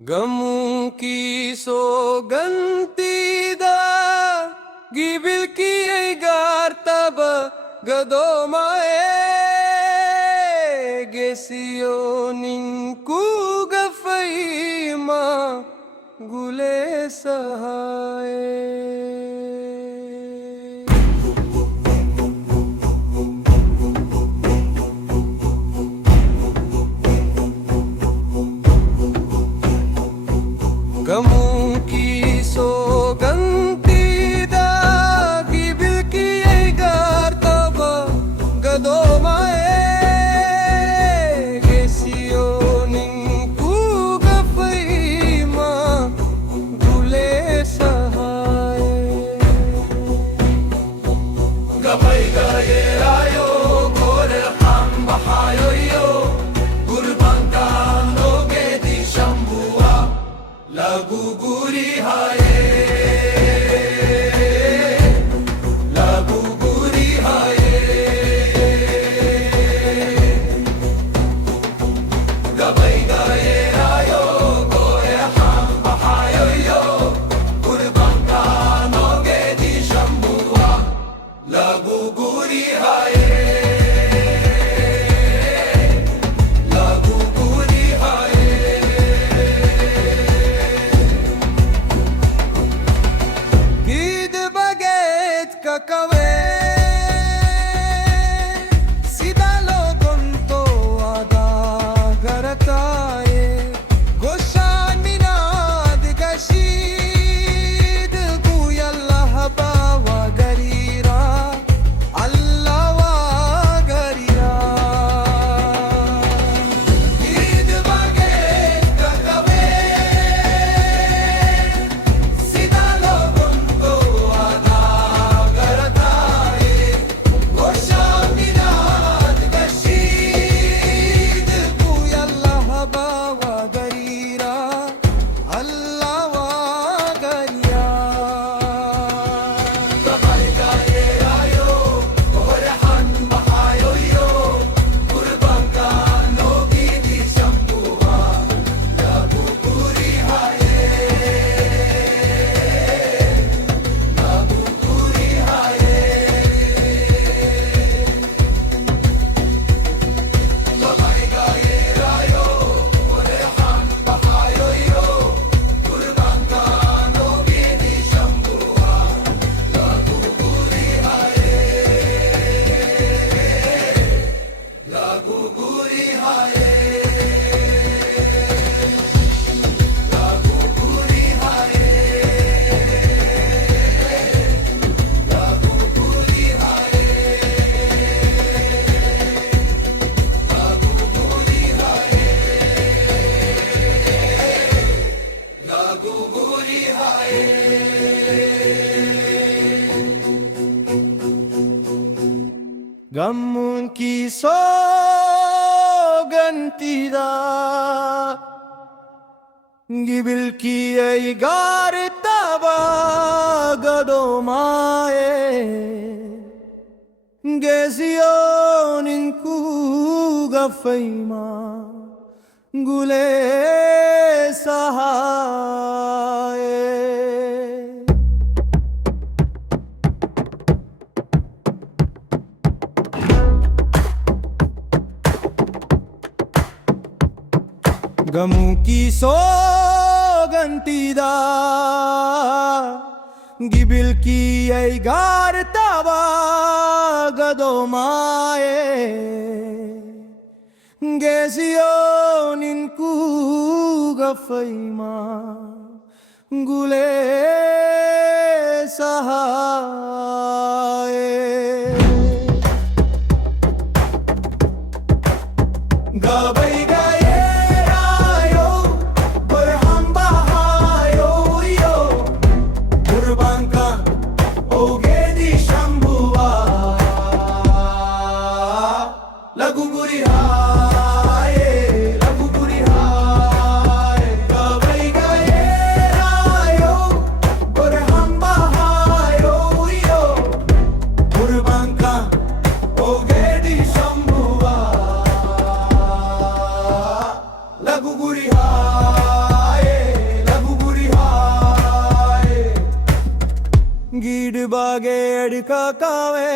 गमों की सोगंतीदा गिबिल की गार तब गदोमाए गेसियो निंकू गफईमा गुले सहाय गमों की सोगंतीदा गिबिल की गार तब गदोमाए गेसियो निंकू गफईमा गुले सहाय गफई गए आयो गोर हम बहायो यो गुरबंगा लोगे दी शंभुआ लागू गुरी हाये लागू गुरी हाये गबई गए आयो गोए हम बहायो यो गुरबंगा नोगे दी शंभुआ लागू गुरी हाये लागू गुरी हाये गीद बगेत ककवे सीधा लोगों तो आदा करताए गोशान मिनाद गशीद गुयल्लाह बावा गरीरा अल्लाह वा गरीरा गीद बगेत ककवे सीधा लोगों तो आदा करताए गोशान मिनाद गशीद गुयल्लाह बावा गरीरा अल्लाह वा गरिया गबई गए आयो गोर हन बहायो यो गुरबंगा नोगी दी शंभुआ लागू गुरी हाये लागू गुरी हाये गबई गए आयो गोर हन बहायो यो गुरबंगा नोगी दी शंभुआ लागू गुरी हाये लागू गुरी हाये लागू गुरी हाये लागू गुरी हाये लागू गुरी हाये लागू गुरी हाये गमों की सोगंतीदा गिबिल की गार तबा गदोमाए गेसियो निंकू गफईमा गुले सहाय गमों की सोगंतीदा गिबिल की गार तबा गदोमाए गेसियो निंकू गफईमा गुले सहाय गबई गए आयो गोर हम बहायो यो गुरबंगा ओगे दी शंभुआ Laguguri haye, laguguri haye, gabay gayerayo, burhamba hayo yo, burbanka ogedi shambhuva, laguguri haye, laguguri haye, gid bage adka kave